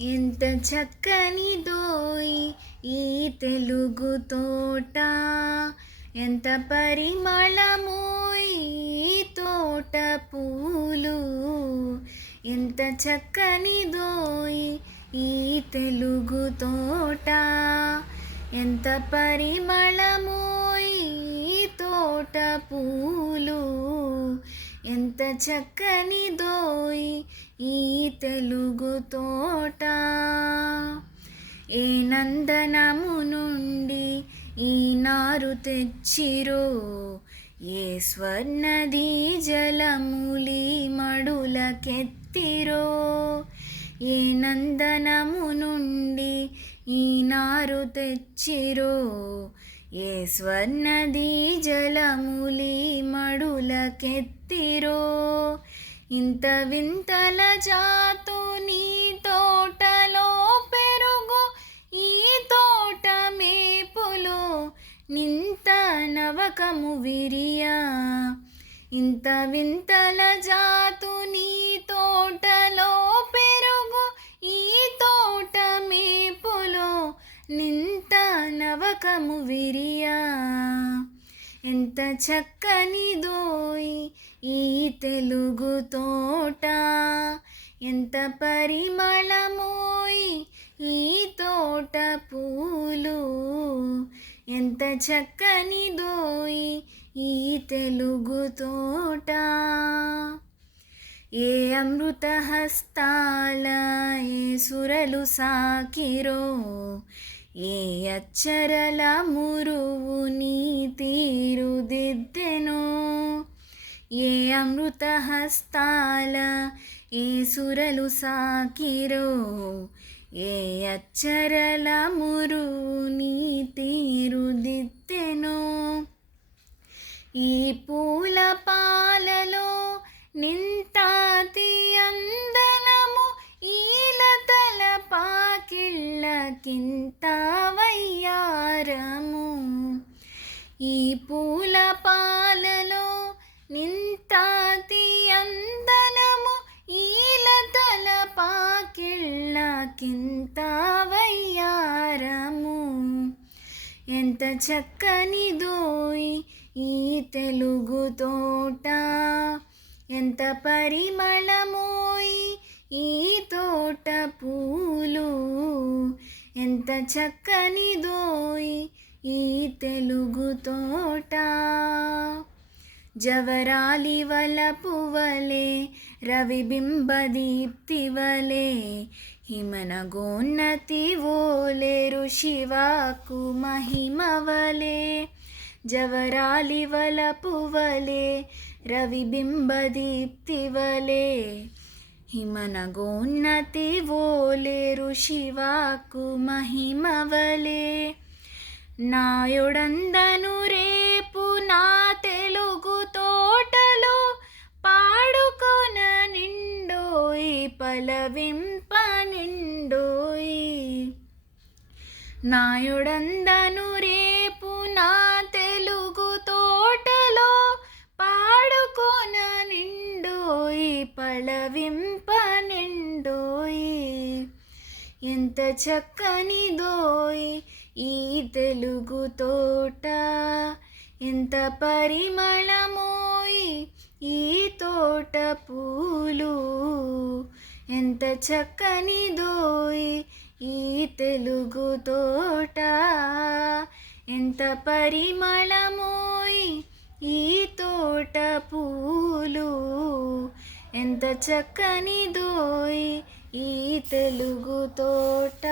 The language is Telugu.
ఎంత చక్కని దోయి ఈ తెలుగు తోట? ఎంత పరిమళమోయి తోట పూలు? ఎంత చక్కని దోయి ఈ తెలుగు తోట? ఎంత పరిమళమోయి తోట పూలు? ఎంత చక్కని దోయి ఈ తెలుగు తోట. ఏ నందనము నుండి ఈ నారు తెచ్చిరో ఏ స్వర్ణది జలములి మడులకెత్తిరో. ఏ నందనము నుండి ఈ నారు తెచ్చిరో ఏ స్వర్ణది జలములి మడులకెత్తిరో ఇంత వింతల జాతు నీ తోటలో పెరుగు ఈ తోట మేపులో నింత నవకము విరియా? ఇంత వింతల జాతు నీ తోటలో పెరుగు ఈ తోట మేపులో నింత నవకము విరియా? ఎంత చక్కని దోయి ఈ తెలుగు తోట ఎంత పరిమళమోయ్ ఈ తోట పూలు ఎంత చక్కని దోయి ఈ తెలుగు తోట. ఏ అమృత హస్తాల ఏ సురలు సాకిరో ఏ అచ్చరల మురువు నీ తీరుదిద్దెను ఏ అమృత హస్తాల ఏ సురలు సాకిరో ఏ అచ్చరల మురు నీ తీరుదిత్తెనో ఈ పూల పాలలో నింతాతి అందనము ఈలతల పాకిళ్ళకింత వయ్యారము ఈ పూల పాలలో పాకిళ్ళకింత వయ్యారము ఎంత చక్కని దోయి ఈ తెలుగు తోట? ఎంత పరిమళమోయి ఈ తోట పూలు? ఎంత చక్కని దోయి ఈ తెలుగు తోట? జవరాలి వలపువలే రవిబింబ దీప్తివలే హిమనగోన్నతి ఓలే ఋషివాకు మహిమవలే. జవరాలి వలపువలే రవిబింబ దీప్తివలే హిమనగోన్నతి ఓలే ఋషివాకు మహిమవలే. నాయొడందను రేపు నాయుడందను రేపు నా తెలుగు తోటలో పాడుకొన నిండోయి పలవింప నిండోయి. ఎంత చక్కని దోయి ఈ తెలుగు తోట ఎంత పరిమళమోయి ఈ తోట పూలు. ఎంత చక్కని దోయి ఈ తెలుగు తోట. ఎంత పరిమళమోయ్ ఈ తోట పూలు. ఎంత చక్కని దోయి ఈ తెలుగు తోట.